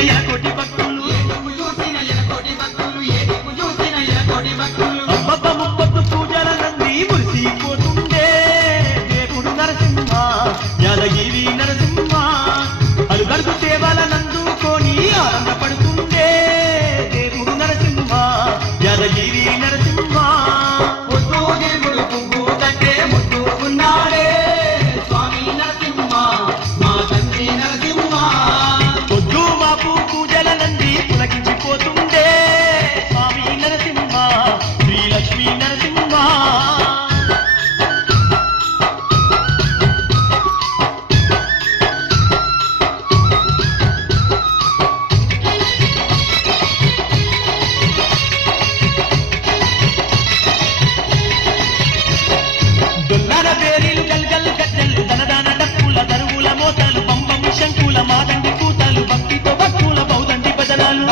ఎలకోటి భక్తులు అబ్బబ్బ ముప్పొద్దు పూజల నంది మురిసిపోతుండే దేవుడు నరసింహ యాదగిరి నరసింహ అడుగడుగు సేవల నందుకొని ఆనందపడుతుండే దేవుడు నరసింహ యాదగిరి నరసింహ పొద్దు మాపు పూజల నంది పులకించిపోతుండే స్వామి నరసింహ శ్రీలక్ష్మీ నరసింహ దొల్లర బేరీలు గల్గల్ గజ్జలు దనదాన డప్పుల దరువుల మోతలు పంపము శంకుల మాదండి కూతలు భక్తితో భక్తుల బౌదండి భజనాలు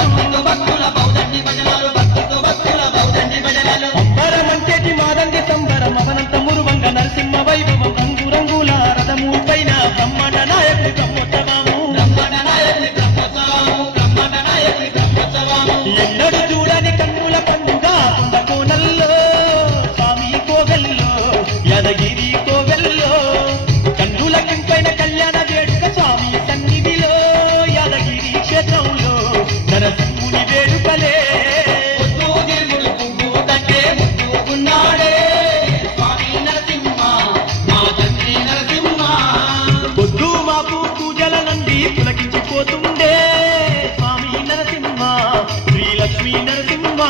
అంబరమంటేటి మాదండి సంబరం అవనంత మురువంగ నరసింహ వైభవం రంగు రంగుల రథము పైన బ్రహ్మాండ నాయకుడి బ్రహ్మోత్సవము ఎన్నడు చూడని కన్నుల పండుగ కొండ కోనల్లో స్వామి కోవెల్లో యాదగిరి కోవెల్లో కన్నుల కింపైన కళ్యాణ వేడుక స్వామి సన్నిధిలో యాదగిరి క్షేత్రంలో నరసింహుని వేడుకలే పొద్దు మాపు పూజల నంది పులకించిపోతుండే స్వామి నరసింహ శ్రీలక్ష్మీ నరసింహ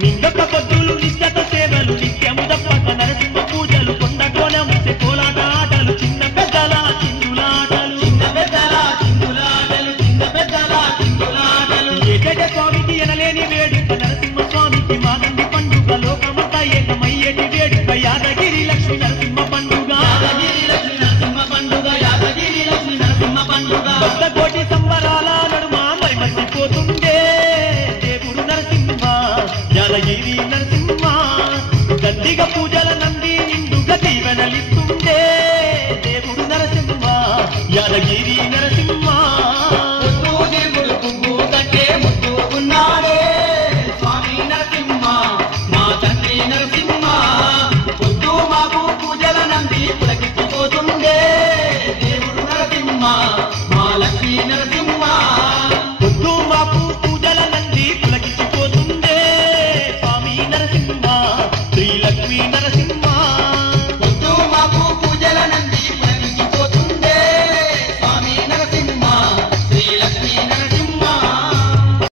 నిందొక్క పొద్దులు నిశ్చత సేవలు నిత్యము తప్పక నరసింహ పూజలు కొండ కోనముసే కోలాట ఆటలు చిన్న పెద్దల చిందులాటలు ఏటేట స్వామికి ఎనలేని వేడుక నరసింహ స్వామికి మాదండి పండుగ లోకమంతా ఏకమయ్యేటి వేడుక యాదగిరి లక్ష్మీ నరసింహ పండుగ భక్త కోటి సంబరాల నడుమ మరిమర్చిపోతుండే దేవుడు నరసింహ యాదగిరి నరసింహ దండిగ పూజల నంది నిండుగా దీవెనలిస్తుండే దేవుడు నరసింహ యాదగిరి నరసింహ పొద్దు మాపు పూజల నంది పులకించిపోతుండే దేవుడు నరసింహ